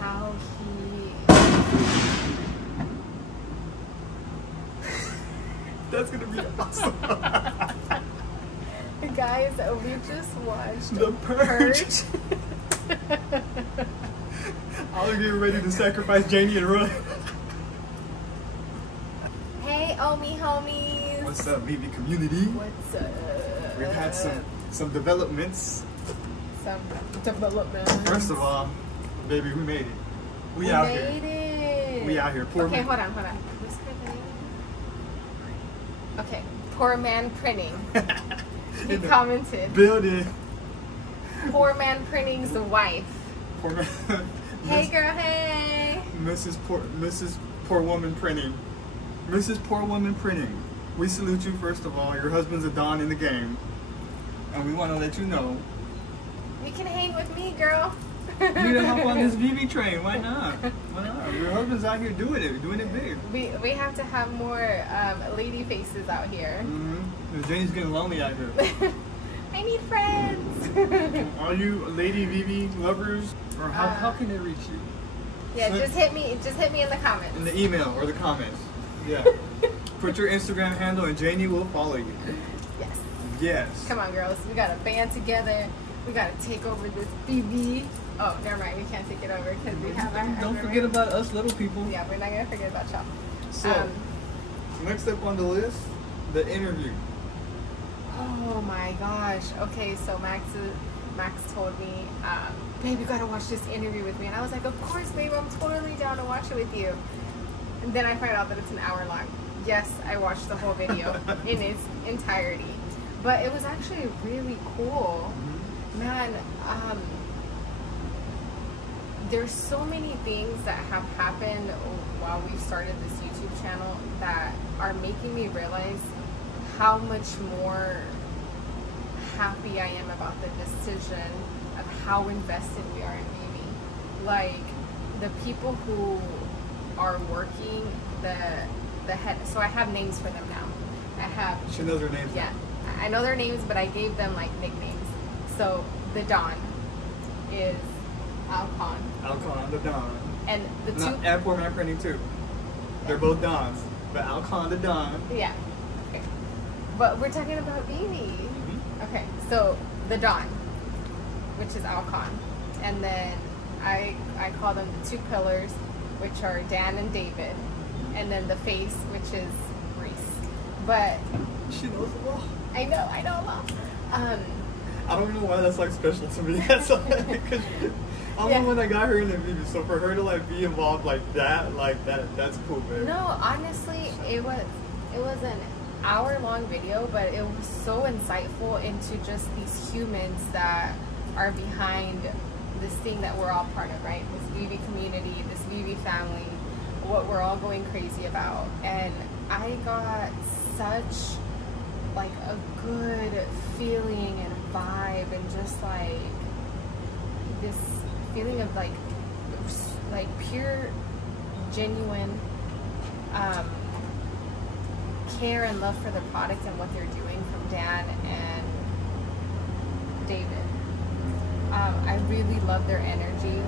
how he... That's gonna be awesome. Guys, we just watched The Purge. I was getting ready to sacrifice Janie and run. Hey, Omi homies. What's up, Veve community? What's up? We've had some developments. Some developments. First of all, baby, we made it. We out here. We out here. Poor okay, man. hold on. Whisper the name. Okay, Poor Man Printing. He commented. Building. Poor Man Printing's wife. Poor man. Hey, girl. Hey. Mrs. Poor Woman Printing. Mrs. Poor Woman Printing. We salute you first of all. Your husband's a don in the game, and we want to let you know. You can hang with me, girl. You need to hop on this Veve train. Why not? Why not? Your husband's out here doing it big. We have to have more lady faces out here. Mm-hmm. Janie's getting lonely out here. I need friends. Are you lady Veve lovers, or how can they reach you? Yeah, just hit me in the comments. In the email or the comments. Yeah. Put your Instagram handle and Janie will follow you. Yes. Yes. Come on, girls. We gotta band together. We gotta take over this Veve. Oh, never mind. We can't take it over because we have our. Don't forget about us little people. Yeah, we're not gonna forget about y'all. So, next up on the list, the interview. Oh my gosh. Okay, so Max told me, babe, you gotta watch this interview with me, and I was like, of course, babe, I'm totally down to watch it with you. And then I find out that it's an hour long. Yes, I watched the whole video in its entirety, but it was actually really cool. Man, there's so many things that have happened while we've started this YouTube channel that are making me realize how much more happy I am about the decision of how invested we are in Veve. Like, the people who are working, the head, so I have names for them now. She knows her names. Yeah, I know their names, but I gave them like nicknames. So the Don is Kahn. Kahn, the Don. And the two. And Poor Man Printing too. They're both Dons, but Kahn, the Don. Yeah. Okay. But we're talking about Veve. Okay, so the Don, which is Kahn, and then I call them the two pillars, which are Dan and David, and then the face, which is Reese. But she knows a lot. I know a lot. I don't know why that's like special to me. That's like, because I'm the one that got her in the Veve, so for her to like be involved like that, that's cool, man. No, honestly, it was an hour-long video, but it was so insightful into just these humans that are behind this thing that we're all part of, right? This Veve community, this Veve family, what we're all going crazy about. And I got such like a good feeling and vibe, and just like this feeling of like pure, genuine care and love for the product and what they're doing from Dan and David. I really love their energy.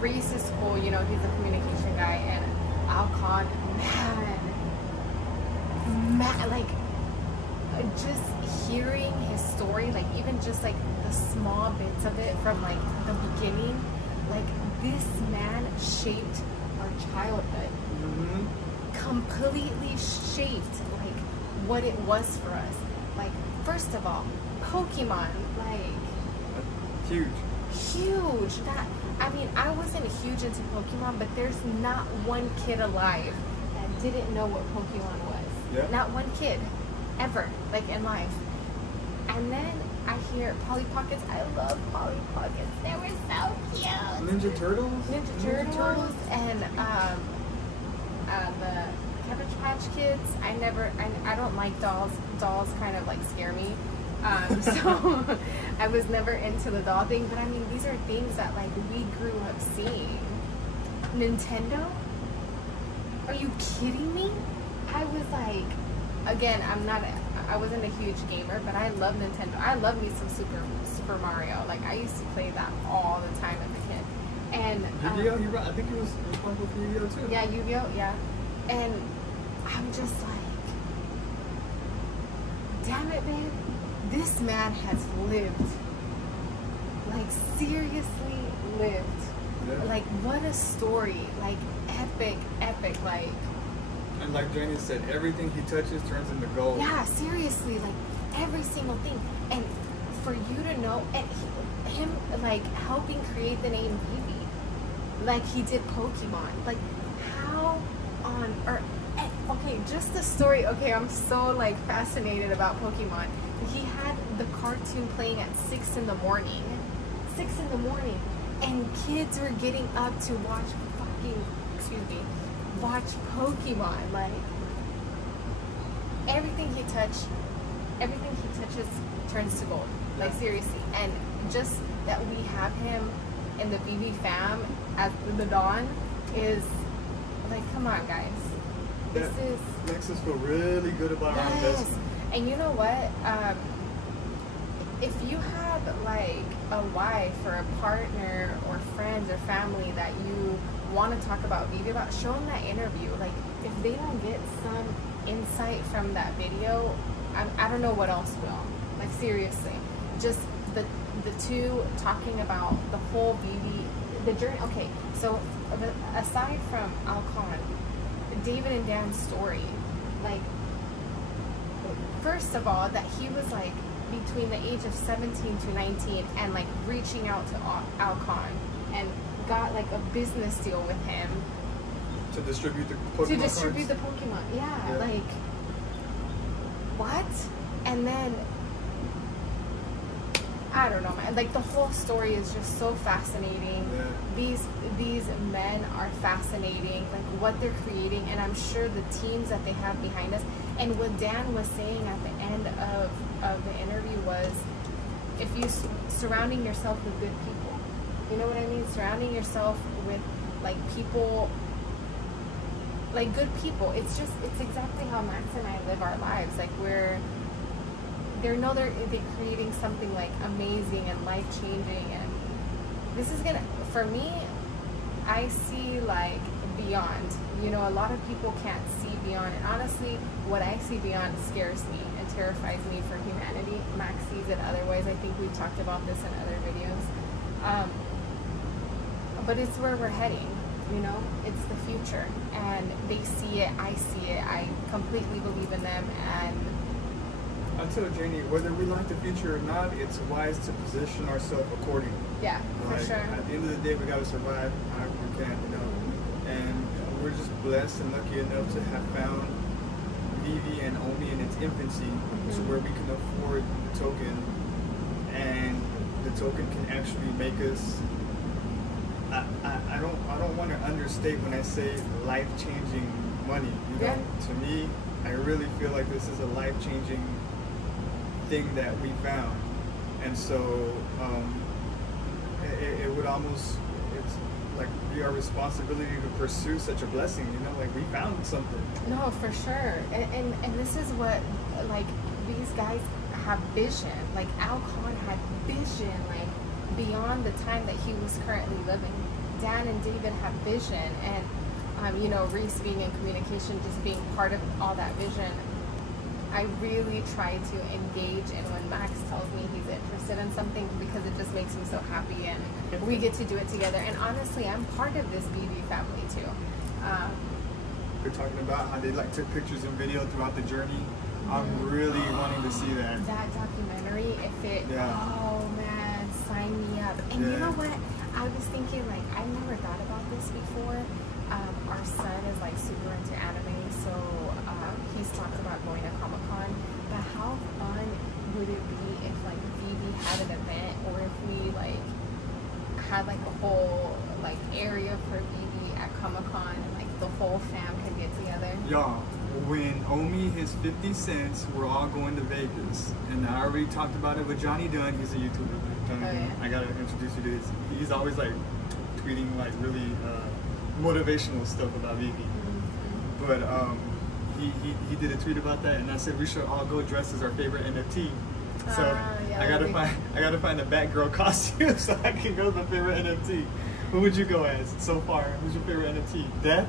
Reese is cool, you know, he's a communication guy, and Kahn, man, like, just hearing his story, like, even just like the small bits of it from like the beginning, like, this man shaped our childhood. Completely shaped like what it was for us. Like, first of all, Pokemon, like, huge. That, I mean, I wasn't huge into Pokemon, but there's not one kid alive that didn't know what Pokemon was. Yeah. Not one kid, ever, like, in life. And then I hear Polly Pockets. I love Polly Pockets. They were so cute. Ninja Turtles. Ninja Turtles, and the Cabbage Patch Kids. I don't like dolls. Dolls kind of like scare me. So I was never into the doll thing, but I mean, these are things that like we grew up seeing. Nintendo? Are you kidding me? I was like, again, I wasn't a huge gamer, but I love Nintendo. I love me some Super Mario. Like, I used to play that all the time as a kid. And Yu-Gi-Oh, I think he was responsible for Yu-Gi-Oh too. Yeah, Yu-Gi-Oh, yeah. And I'm just like, damn it, man. This man has lived. Like, seriously lived. Yeah. Like, what a story. Like, epic, like. And like Janie said, everything he touches turns into gold. Yeah, seriously, like, every single thing. And for you to know, and him, like, helping create the name Veve, like he did Pokemon. Like, how on earth? Okay, just the story. Okay, I'm so, like, fascinated about Pokemon. He had the cartoon playing at 6 in the morning. 6 in the morning. And kids were getting up to watch watch Pokemon. Like, everything he touches turns to gold. Like, seriously. And just that we have him in the Veve fam as the Dawn is, like, come on, guys. This makes us feel really good about our investment. And you know what? If you have, like, a wife or a partner or friends or family that you want to talk about Veve about, show them that interview. Like, if they don't get some insight from that video, I don't know what else will. Like, seriously, just the two talking about the whole Veve, the journey. Okay, so aside from Kahn, David and Dan's story, like, first of all, that he was, like, between the age of 17 to 19 and, like, reaching out to Kahn and got, like, a business deal with him to distribute the Pokemon yeah, like, what? And then I don't know, man. Like, the whole story is just so fascinating. Yeah. These men are fascinating, like, what they're creating, and I'm sure the teams that they have behind us. And what Dan was saying at the end of the interview was, if you surrounding yourself with good people, you know what I mean? Surrounding yourself with, like, people, like, good people. It's exactly how Max and I live our lives. Like, they're creating something, like, amazing and life-changing, and this is gonna, for me, I see, like, beyond. You know, a lot of people can't see beyond, and honestly, what I see beyond scares me and terrifies me for humanity. Max sees it otherwise. I think we've talked about this in other videos. But it's where we're heading, you know? It's the future, and they see it, I see it, I completely believe in them, and I tell Janie, whether we like the future or not, it's wise to position ourselves accordingly. Yeah, like, for sure. At the end of the day, we gotta survive however we can, you know. And we're just blessed and lucky enough to have found Veve and Omi in its infancy, to where we can afford the token, and the token can actually make us. I don't want to understate when I say life-changing money. You know, to me, I really feel like this is a life-changing thing that we found, and so it would almost, it's like, be our responsibility to pursue such a blessing, you know, like, we found something. No, for sure. And this is what, like, these guys have vision. Like, Kahn had vision, like, beyond the time that he was currently living. Dan and David have vision, and you know, Reese being in communication, just being part of all that vision. I really try to engage, and when Max tells me he's interested in something, because it just makes me so happy, and we get to do it together. And honestly, I'm part of this Veve family too. They're talking about how they, like, took pictures and video throughout the journey. I'm really wanting to see that. That documentary, if it, oh man, sign me up. And you know what? I was thinking, like, I've never thought about this before. Our son is, like, super into anime, so he's talked about going to Comic-Con. But how fun would it be if, like, Veve had an event, or if we, like, had, like, a whole, like, area for Veve at Comic-Con, and, like, the whole fam could get together? Y'all, when Omi hits 50 cents, we're all going to Vegas. And I already talked about it with Johnny Dunn. He's a YouTuber. I gotta introduce you to this. He's always, like, tweeting, like, really motivational stuff about Veve. But he did a tweet about that, and I said we should all go dressed as our favorite NFT. So I gotta find a Batgirl costume so I can go to my favorite NFT. Who would you go as so far? Who's your favorite NFT? Death?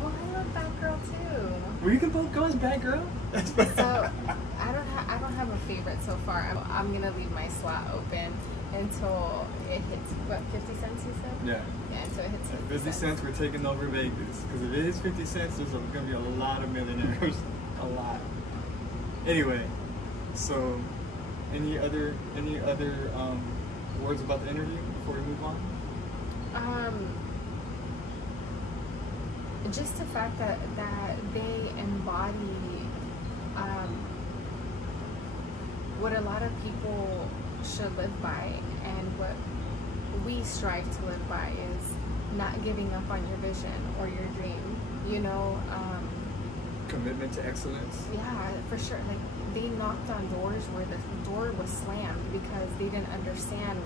Well, I love Batgirl too. Well, you can both go as Batgirl. So I don't have a favorite so far. I'm gonna leave my slot open until it hits what 50 cents you said? Yeah. Yeah, until it hits 50 cents. We're taking over Vegas because if it is 50 cents, there's gonna be a lot of millionaires. A lot. Anyway, so any other words about the interview before we move on? Just the fact that they embody what a lot of people should live by, and what we strive to live by is not giving up on your vision or your dream. You know, Commitment to excellence. yeah, for sure. Like, they knocked on doors where the door was slammed because they didn't understand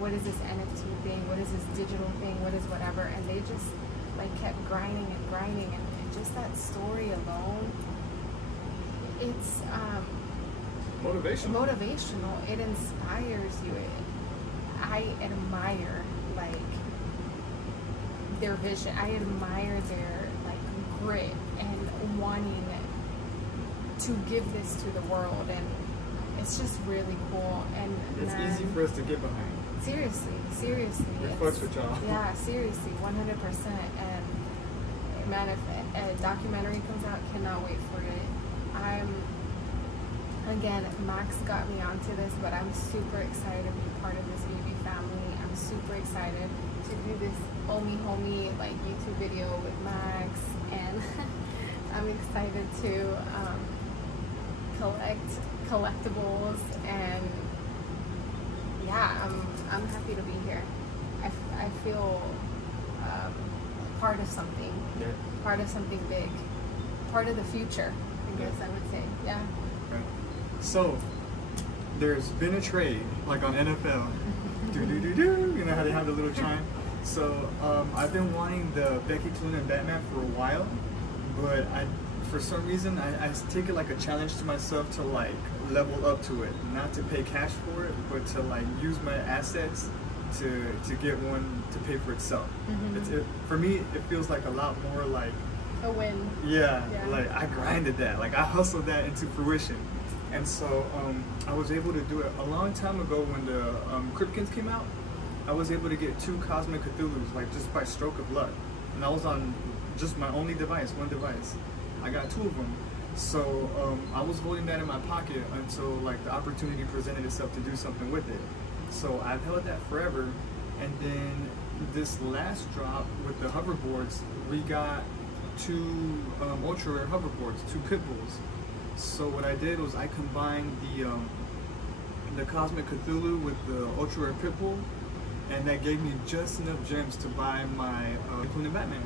what is this NFT thing, what is this digital thing, what is whatever, and they just like kept grinding, and just that story alone, it's motivational. It inspires you. I admire like their vision. I admire their like grit and wanting to give this to the world, and it's just really cool. And it's easy for us to get behind. Seriously. It fucks with y'all. Yeah, seriously, 100%. And man, if a documentary comes out, cannot wait for it. Again, Max got me onto this, but I'm super excited to be part of this Veve family. I'm super excited to do this homie like YouTube video with Max, and I'm excited to collect collectibles, and yeah, I'm happy to be here. I feel part of something, Yeah. part of something big, part of the future, I guess I would say. Yeah. Right. So there's been a trade like on NFL. You know how they have the little chime. So I've been wanting the Becky Cloonan and Batman for a while, but for some reason I take it like a challenge to myself to like level up to it, not to pay cash for it, but to like use my assets to get one to pay for itself. For me, it feels like a lot more like A win. yeah, like I grinded that, like I hustled that into fruition. And so I was able to do it a long time ago when the Kripkins came out. I was able to get 2 Cosmic Cthulhus, like just by stroke of luck. And I was on just my only device, one device. I got 2 of them. So I was holding that in my pocket until like the opportunity presented itself to do something with it. So I've held that forever. And then this last drop with the hoverboards, we got 2 ultra rare hoverboards, 2 pit bulls. So what I did was I combined the Cosmic Cthulhu with the ultra rare pit bull, and that gave me just enough gems to buy my Cloonan Batman.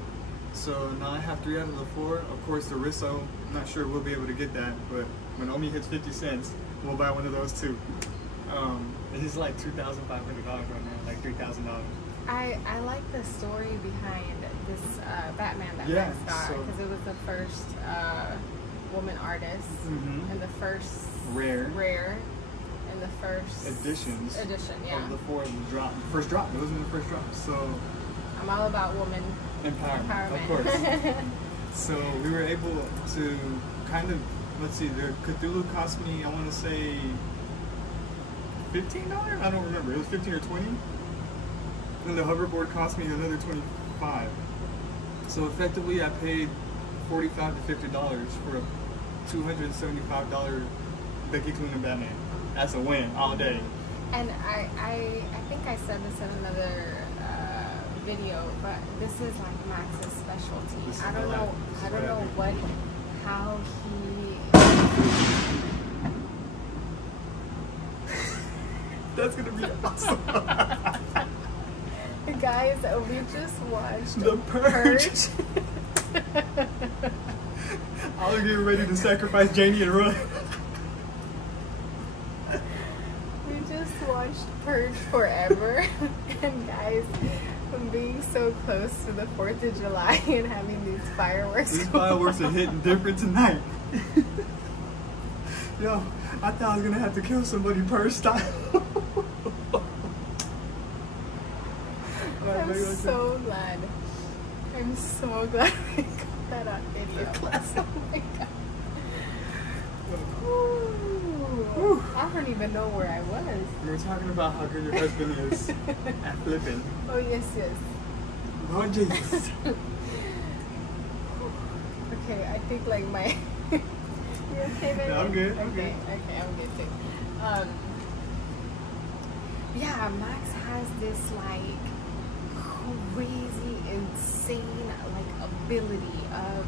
So now I have 3 out of the 4. Of course, the Risso, I'm not sure we'll be able to get that, but when Omi hits 50 cents, we'll buy one of those too. It is like $2,500 right now, like $3,000. I like the story behind this Batman that Yeah, Max got, so- because it was the first woman artist, and the first Rare and the first edition, yeah. of the 4 drop. First drop, it wasn't the first drop. So I'm all about woman empowerment. Of course. So we were able to kind of, let's see, the Cthulhu cost me, I want to say $15? I don't remember. It was 15 or 20. And the hoverboard cost me another 25. So effectively I paid $45 to $50 for a $275 Becky Cloonan Batman. That's a win all day. And I think I said this in another video, but this is like Max's specialty. I don't know how he. That's gonna be awesome. Guys, we just watched The Purge. I was getting ready to sacrifice Janie and run. We just watched Purge Forever, and guys, being so close to the 4th of July and having these fireworks. These fireworks are hitting different tonight. Yo, I thought I was gonna have to kill somebody Purge style. I'm so glad. I'm so glad I got that on video. Oh my god. Ooh. I don't even know where I was. We were talking about how good your husband is at flipping. Oh yes, yes. Lord Jesus. Okay, I think like my you okay, baby? No, I'm good. I'm okay, good. Okay, I'm good too. Yeah, Max has this like crazy, insane like ability of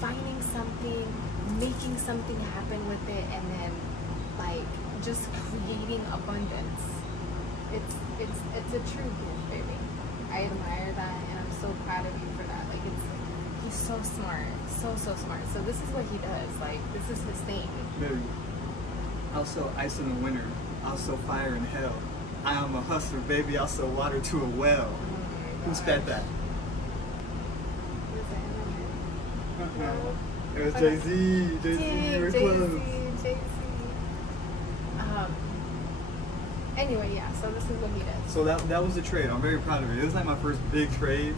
finding something, making something happen with it, and then like just creating abundance. It's a true gift, baby. I admire that, and I'm so proud of you for that. Like he's so smart, so smart. So this is what he does. Like this is his thing. Baby, I'll sell ice in the winter. I'll sell fire in hell. I am a hustler, baby. I'll sell water to a well. Oh Who spat that? Was It was Jay-Z. Jay-Z, we're close. Jay-Z. Anyway, yeah, so this is what he did. So that was the trade. I'm very proud of it. It was like my first big trade.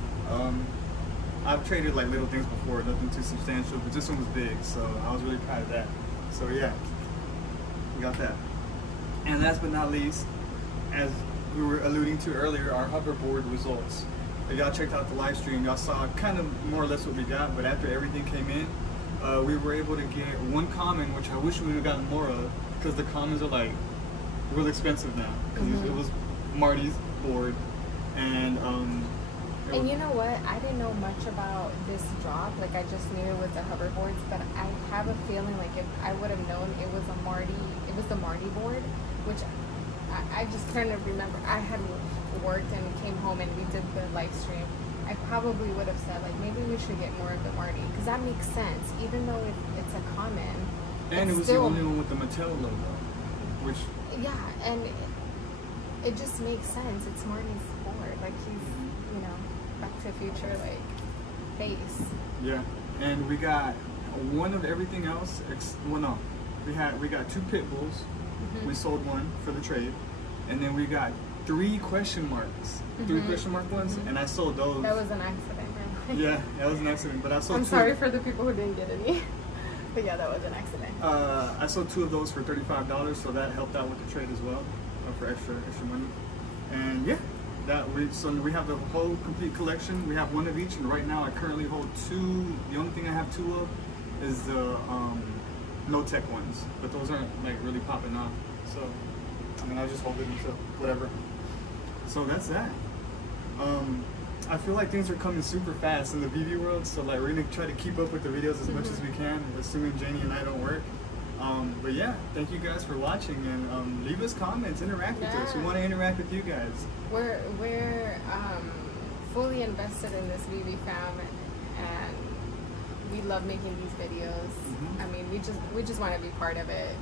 I've traded like little things before, nothing too substantial, but this one was big, so I was really proud of that. So yeah, we got that. And last but not least, as we were alluding to earlier, our hoverboard results. If y'all checked out the live stream, y'all saw kind of more or less what we got, but after everything came in, we were able to get one common, which I wish we would have gotten more of, because the commons are like real expensive now. Because it was Marty's board, and you know what? I didn't know much about this drop. Like I just knew it was the hoverboards, but I have a feeling like if I would have known it was the Marty board, which I just kind of remember. I had worked and came home and we did the live stream. I probably would have said like maybe we should get more of the Marty, because that makes sense. Even though it's a common. And it was the only one with the Mattel logo, which. Yeah, and it just makes sense. It's Marty's board. Like he's, you know, Back to the Future, like, face. Yeah, and we got one of everything else. Well, no, we got 2 pit bulls. We sold one for the trade, and then we got 3 question marks. 3 question mark ones, and I sold those. That was an accident, man. Yeah, that was an accident, but I sold 2. I'm sorry for the people who didn't get any. But yeah, that was an accident. I sold 2 of those for $35, so that helped out with the trade as well, for extra money. And yeah, so we have the whole complete collection. We have 1 of each, and right now I currently hold 2. The only thing I have 2 of is the no tech ones, but those aren't like really popping off. So I mean, I just hold it until whatever. So that's that. I feel like things are coming super fast in the Veve world, so like we're gonna try to keep up with the videos as much as we can, assuming Janie and I don't work. But yeah, thank you guys for watching, and leave us comments, interact with us. We want to interact with you guys. We're fully invested in this Veve fam, and we love making these videos. I mean, we just want to be part of it.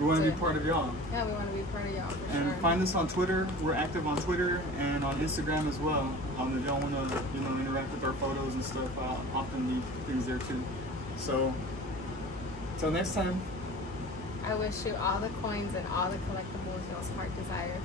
We want to be part of y'all. Yeah, we want to be part of y'all. And find us on Twitter. We're active on Twitter and on Instagram as well. If y'all want to, interact with our photos and stuff, I'll often leave things there too. So, till next time. I wish you all the coins and all the collectibles your heart desire.